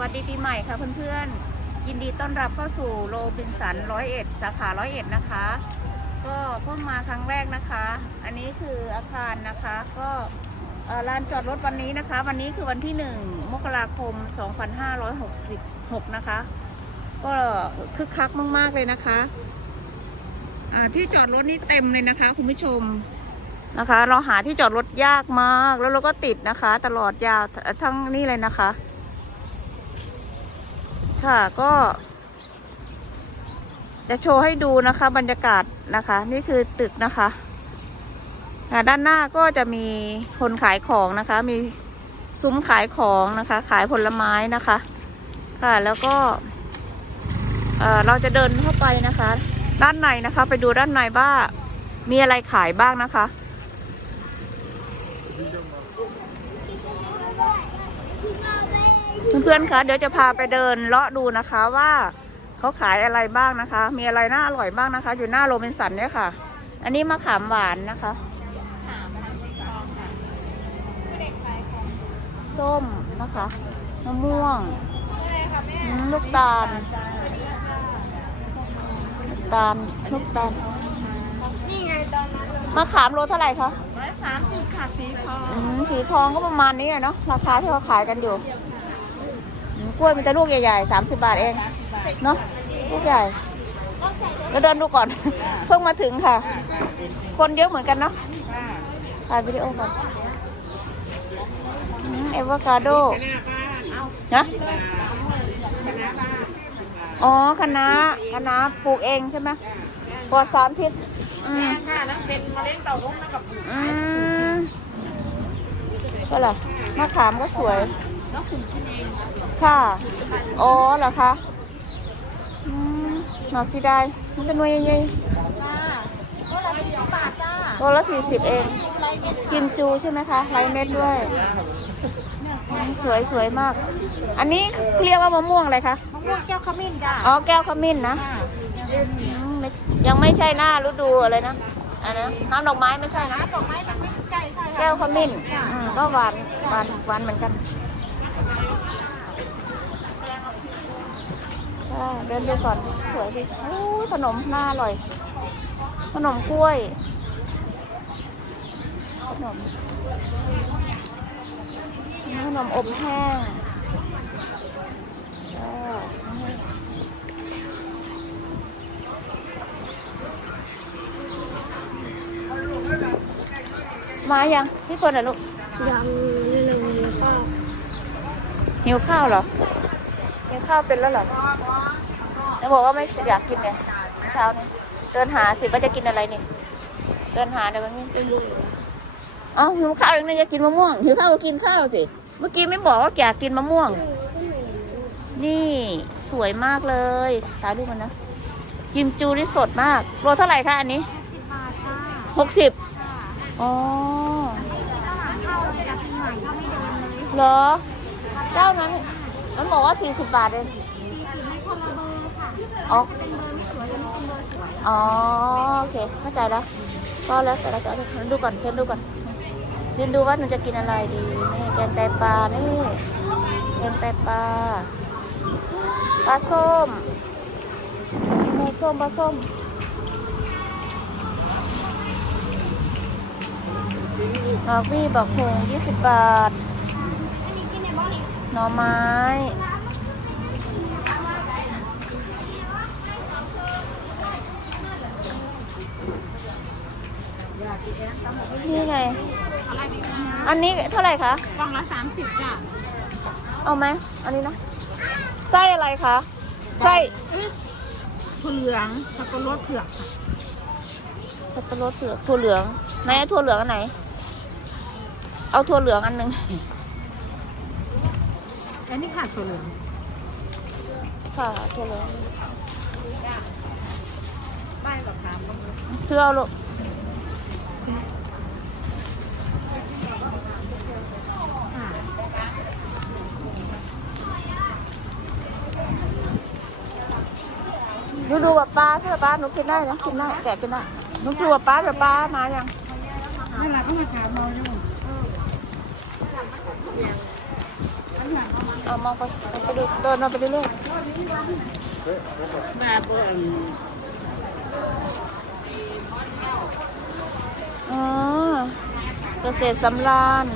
วัสดีปีใหม่ค่ะเพื่อนๆ ยินดีต้อนรับเข้าสู่โรบินสันร้อยเอ็ดสาขาร้อยเอ็ดนะคะ ก็เพิ่งมาครั้งแรกนะคะ อันนี้คืออาคารนะคะ ก็ลานจอดรถวันนี้นะคะ วันนี้คือวันที่ 1 มกราคม 2566 นะคะ ก็คึกคักมาก ๆ เลยนะคะที่จอดรถนี่เต็มเลยนะคะ คุณผู้ชมนะคะ เราหาที่จอดรถยากมาก แล้วเราก็ติดนะคะ ตลอดยาวทั้งนี่เลยนะคะ ค่ะก็ จะโชว์ให้ดูนะคะบรรยากาศนะคะ นี่คือตึกนะคะด้านหน้าก็จะมีคนขายของนะคะ มีซุ้มขายของนะคะ ขายผลไม้นะคะ ค่ะแล้วก็เอ่อเราจะเดินเข้าไปนะคะ ด้านในนะคะ ไปดูด้านในว่ามีอะไรขายบ้างนะคะ เพื่อนๆคะเดี๋ยวจะพาไปเดินเลาะดูนะคะว่าเขาขายอะไรบ้างนะคะ มีอะไรน่าอร่อยบ้างนะคะ อยู่หน้าโรบินสันเนี่ยค่ะ อันนี้มะขามหวานนะคะส้มนะคะมะม่วงอืมลูกตาลลูกตาลลูกตาลนี่ไงตอนนั้นมะขามโลเท่าไหร่คะร้อยสามสิบค่ะสีทองอืมสีทองก็ประมาณนี้อะเนาะราคาที่เขาขายกันอยู่อืมก ล้วยมีแต่ลูกใหญ่ๆสามสิบบาทเอง เนาะลูกใหญ่ แล้วเดินดูก่อน เพิ่งมาถึงค่ะ คนเยอะเหมือนกันเนาะถ่ายวิดีโอก่อนอืมเอวคาโดนะอ๋อคณะคณะปลูกเองใช่ไหมปลอดสารพิษอืมค่ะแล้วเป็นมะเร็งเต่าล้มนะกับอืมก็เหรอมะขามก็สวย แล้วขุนกินเองค่ะ อ๋อเหรอคะอืมหนอกสีได้ มันเป็นหน่วยใหญ่ค่ะก็ละสี่สิบบาทจ้าๆตัวละสี่สิบเองไรเม็ดกินจูใช่ไหมคะไรเม็ดด้วยอืมสวยสวยมาก อันนี้เรียกว่ามะม่วงอะไรคะ มะม่วงแก้วขมิ้นจ้าอ๋อ แก้วขมิ้นนะค่ะอืมไม่ยังไม่ใช่หน้าฤดูอะไรนะอันนะน้ำดอกไม้ไม่ใช่นะน้ำดอกไม้มันไม่ใกล้ใช่ค่ะแก้วขมิ้นอืมก็หวานหวานหวานเหมือนกันอ่า เดินดูก่อน สวยดีโอ้ยขนมน่าอร่อย ขนมกล้วย ขนม ขนมอบแห้งอ่ามายังพี่คนอะลูก ยังหนึ่งก็หิวข้าวเหรอ หิวข้าวเป็นแล้วเหรอแล้วบอกว่าไม่อยากกินเนี่ยเช้านี้เดินหาสิว่าจะกินอะไรนี่เดินหาเดี๋ยวมันไม่ได้รู้อ๋อหิวข้าวอีกนะจะกินมะม่วงหิวข้าวก็กินข้าวสิ เมื่อกี้ไม่บอกว่าอยากกินมะม่วง นี่สวยมากเลยตายดูมันนะกิมจูนี่สดมาก โลเท่าไหร่คะอันนี้หกสิบอ๋อเหม่ถ้าไม่เดินเลยเหรอเจ้านั้น มันบอกว่าสี่สิบบาทเองสี่สิบให้คนละเบอร์ค่ะอ๋อเป็นเบอร์ไม่สวยจะไม่เป็นเบอร์สวยอ๋อโอเคเข้าใจแล้วก็แล้วแต่เราจะเอาดูก่อนเทนดูก่อนเรียนดูว่าหนูจะกินอะไรดีนี่แกงไตปลานี่แกงไตปลาปลาส้มปลาส้มปลาส้มบักวี่บักฮงยี่สิบบาท อันนี้กินในบ้านนี่ หน่อไม้ นี่ไง อะไรดีคะอันนี้เท่าไหร่คะ กล่องละสามสิบจ้ะเอาไหม อันนี้นะไส้อะไรคะ ไส้ถั่วเหลืองสับปะรดเผือกค่ะสับปะรดเผือกถั่วเหลือง ไหนถั่วเหลืองอันไหน เอาถั่วเหลืองอันหนึ่ง อันนี้ขาดถั่วเหลืองค่ะถั่วเหลืองป้ายกับขามก็มีเธอเอาลูกดูดูแบบปลาใช่ไหมปลาหนูกินได้นะกินได้แกะกินได้หนูดูแบบปลาแบบปลามายัง นั่นแหละก็มาขามเราเนี่ย เอามองไปเอาไปดูเดินมาไปเรื่อยมาเบิ่งๆอ๋อเกษตรสำราญ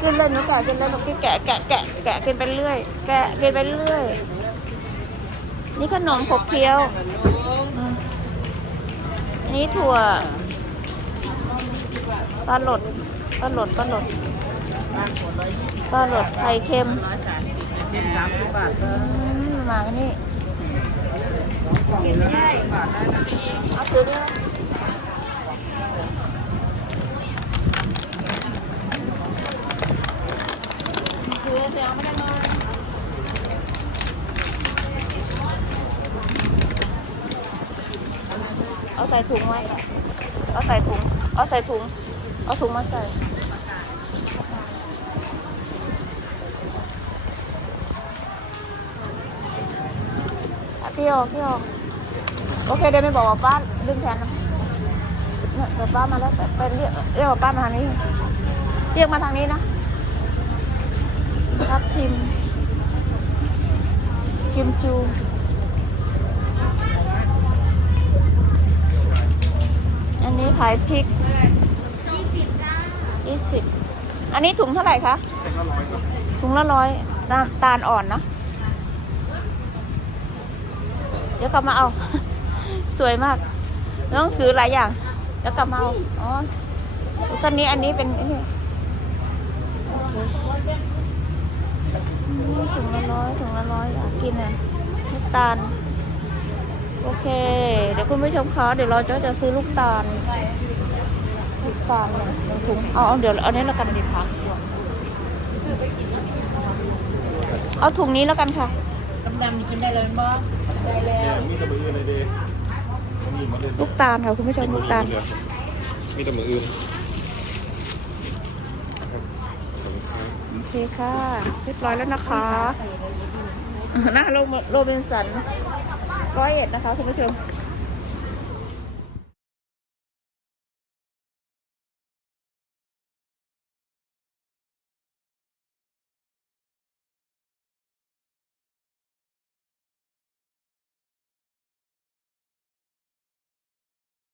กินเลยหนูแกะกินเลยหนูแกะแกะแกะแกะกินไปเรื่อย แกะกินไปเรื่อย นี่ขนมขบเคี้ยวอันนี้ถั่วปลาหลดปลาหลดปลาหลด ปลาหลดไข่เค็มร้อยสามสิบเจ็ดสามสิบบาทก็อืมมากันนี่กินได้บาทได้นะเอาถือดิถือเสียงไม่ได้นอนเอาใส่ถุงไว้ เอาใส่ถุง เอาใส่ถุง เอาถุงมาใส่ อะพี่โอพี่โอโอเคเดี๋ยวไม่บอกว่าป้าลืมแทนนะเนี่ยเดี๋ยวป้ามาแล้วแต่เป็นเรียกเรียกว่าป้ามาทางนี้ เรียกมาทางนี้นะ ครับทิมกิมจูอันนี้ขายพริกยี่สิบอันนี้ถุงเท่าไหร่คะถุงละร้อยตาตาลอ่อนนะ เดี๋ยวกลับมาเอา สวยมาก ต้องถือหลายอย่างเดี๋ยวกลับมาเอา อ๋อคันนี้อันนี้เป็นนี่โอเคถุงละร้อยถุงละร้อยอยากกินอะลูกตาล โอเค เดี๋ยวคุณผู้ชมคะเดี๋ยวเราจะจะซื้อลูกตาล ลูกตาลเนี่ยหนึ่งถุงเอาเอเดี๋ยวเอานี้แล้วกันดีค่ะเอาถุงนี้แล้วกันค่ะ ดำดำๆนี่กินได้เลยบ่ได้แล้วมีแต่มืออื่นเลยเด้มีมาเลยลูกตาลค่ะคุณผู้ชมลูกตาลมีแต่มืออื่นโอเคค่ะเรียบร้อยแล้วนะคะหน้าโรโรบินสันร้อยเอ็ดนะคะคุณผู้ชม